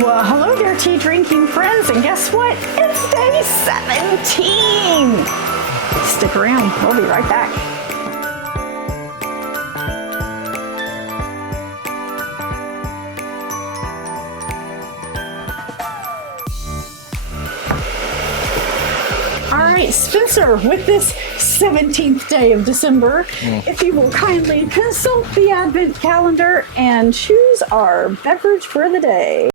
Well, hello there, tea drinking friends, and guess what? It's day 17. Stick around, we'll be right back. All right, Spencer, with this 17th day of December, if you will kindly consult the Advent calendar and choose our beverage for the day.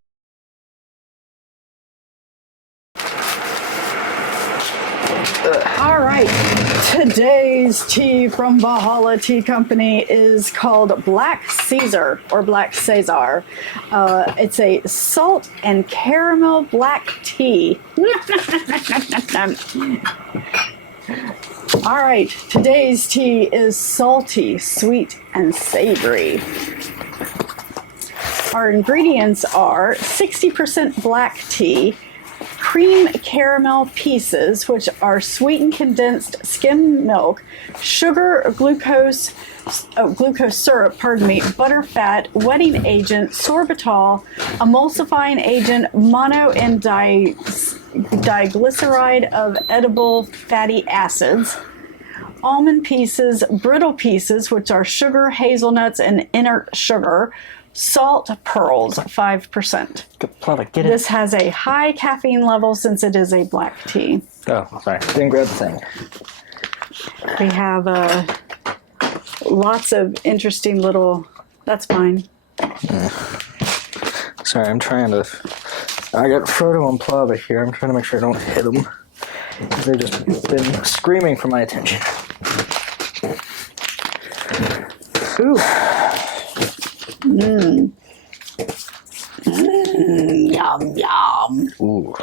All right, today's tea from Valhalla Tea Company is called Black Caesar or Black Caesar. It's a salt and caramel black tea. All right, today's tea is salty, sweet, and savory. Our ingredients are 60% black tea, cream caramel pieces, which are sweetened condensed skim milk, sugar, glucose syrup, butter fat, wetting agent, sorbitol, emulsifying agent, mono and diglyceride of edible fatty acids, almond pieces, brittle pieces, which are sugar, hazelnuts, and inert sugar, salt pearls, 5%. Get it. This has a high caffeine level since it is a black tea. Oh, sorry. Didn't grab the thing. We have lots of interesting little... That's fine. Sorry, I'm trying to... I got Frodo and Plava here. I'm trying to make sure I don't hit them. They've just been screaming for my attention. Ooh. Yum, yum. Ooh.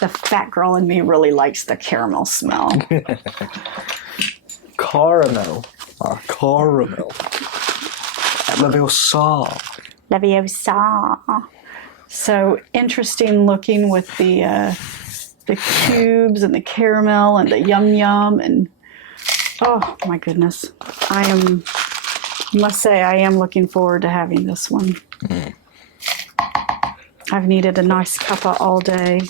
The fat girl in me really likes the caramel smell. Caramel. Caramel. Leviosa. Leviosa. So interesting looking with the cubes and the caramel and the yum yum and oh my goodness. I must say I am looking forward to having this one. I've needed a nice cuppa all day.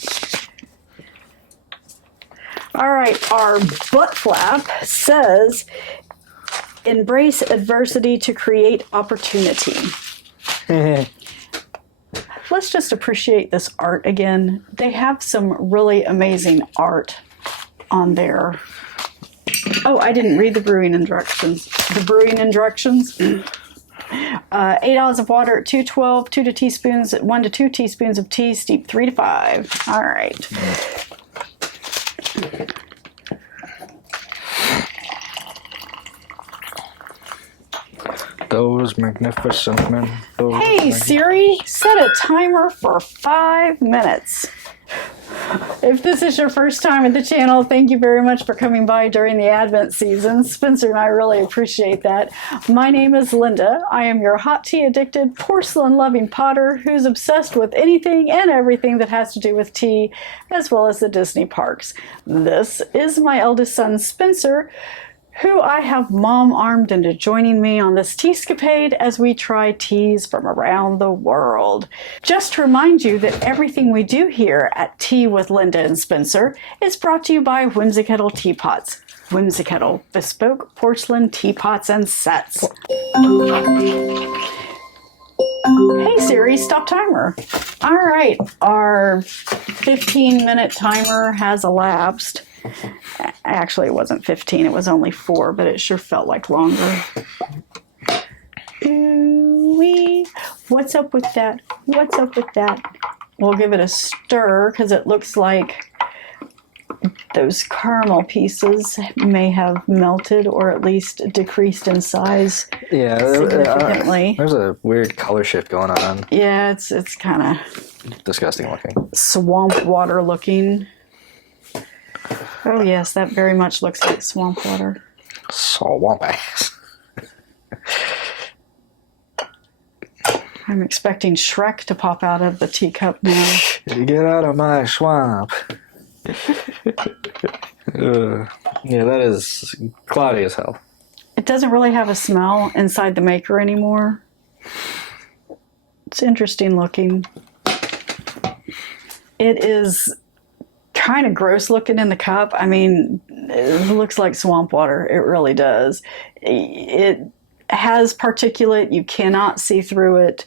All right, our butt flap says, embrace adversity to create opportunity. Let's just appreciate this art again. They have some really amazing art on there. Oh, I didn't read the brewing instructions. 8 ounces of water at 212, 1 to 2 teaspoons of tea, steep 3 to 5. All right. Those magnificent men. Hey Siri, set a timer for 5 minutes. If this is your first time at the channel, thank you very much for coming by during the Advent season. Spencer and I really appreciate that. My name is Linda. I am your hot tea addicted, porcelain loving potter who's obsessed with anything and everything that has to do with tea, as well as the Disney parks. This is my eldest son, Spencer, who I have mom-armed into joining me on this tea-scapade as we try teas from around the world. Just to remind you that everything we do here at Tea with Linda and Spencer is brought to you by Whimsikettle Teapots. Whimsikettle, bespoke porcelain teapots and sets. Hey Siri, stop timer. All right, our 15-minute timer has elapsed. Actually, it wasn't 15, it was only 4, but it sure felt like longer. Ooh-wee. What's up with that? What's up with that? We'll give it a stir because it looks like those caramel pieces may have melted or at least decreased in size significantly. There's a weird color shift going on. Yeah, it's kind of disgusting looking. Swamp water looking. Oh yes, that very much looks like swamp water. Swamp ass. I'm expecting Shrek to pop out of the teacup now. Get out of my swamp. Yeah, that is cloudy as hell. It doesn't really have a smell inside the maker anymore. It's interesting looking. It is kind of gross looking in the cup. I mean, it looks like swamp water. It really does. It has particulate. You cannot see through it.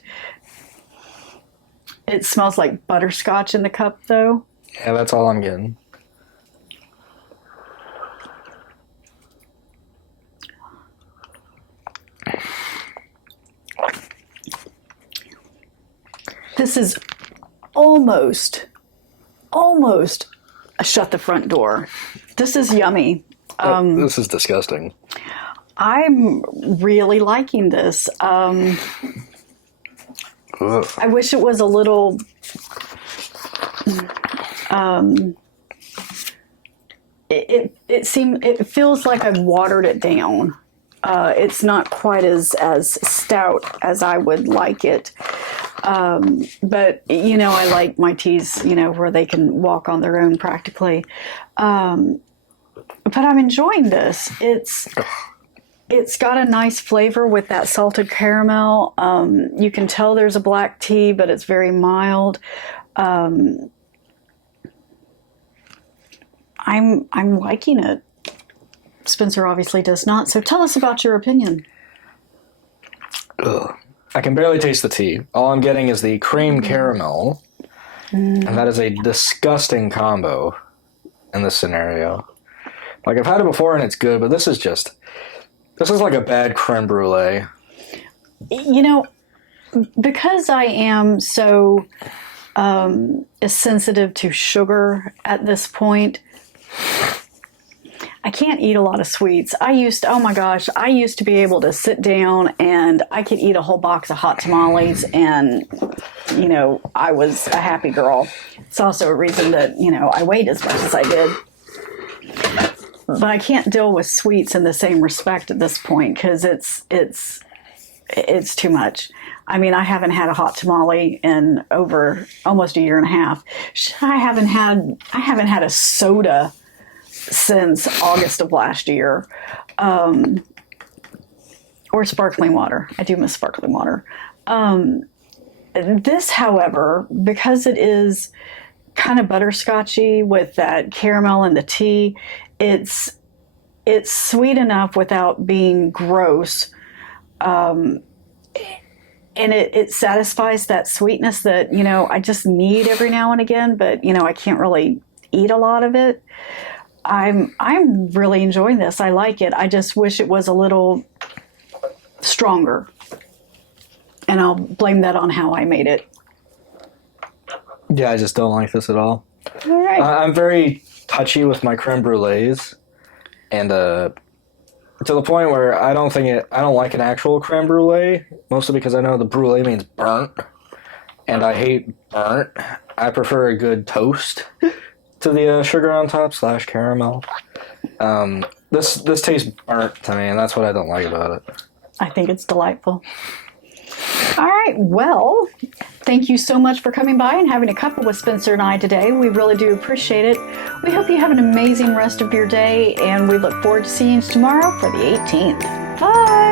It smells like butterscotch in the cup, though. Yeah, that's all I'm getting. This is almost a shut the front door. This is yummy. This is disgusting. I'm really liking this. I wish it was a little it feels like I've watered it down. It's not quite as stout as I would like it. But I like my teas, where they can walk on their own practically. But I'm enjoying this. It's got a nice flavor with that salted caramel. You can tell there's a black tea, but it's very mild. I'm liking it. Spencer obviously does not. So tell us about your opinion. Ugh. I can barely taste the tea. All I'm getting is the cream caramel. And that is a disgusting combo in this scenario. Like, I've had it before and it's good, but this is like a bad creme brulee. Because I am so sensitive to sugar at this point, I can't eat a lot of sweets. I used to be able to sit down and I could eat a whole box of hot tamales and, I was a happy girl. It's also a reason that, I weighed as much as I did. But I can't deal with sweets in the same respect at this point because it's too much. I mean, I haven't had a hot tamale in over almost a year and a half. I haven't had a soda since August of last year, or sparkling water. I do miss sparkling water. This, however, because it is kind of butterscotchy with that caramel and the tea, it's sweet enough without being gross, and it satisfies that sweetness that I just need every now and again. But I can't really eat a lot of it. I'm really enjoying this. I like it. I just wish it was a little stronger. And I'll blame that on how I made it. Yeah, I just don't like this at all. All right. I'm very touchy with my creme brulees. And to the point where I don't like an actual creme brulee, mostly because I know the brulee means burnt. And I hate burnt. I prefer a good toast to the sugar on top / caramel. This tastes burnt to me, and that's what I don't like about it. I think it's delightful. All right, well, thank you so much for coming by and having a cuppa with Spencer and I today. We really do appreciate it. We hope you have an amazing rest of your day, and we look forward to seeing you tomorrow for the 18th. Bye!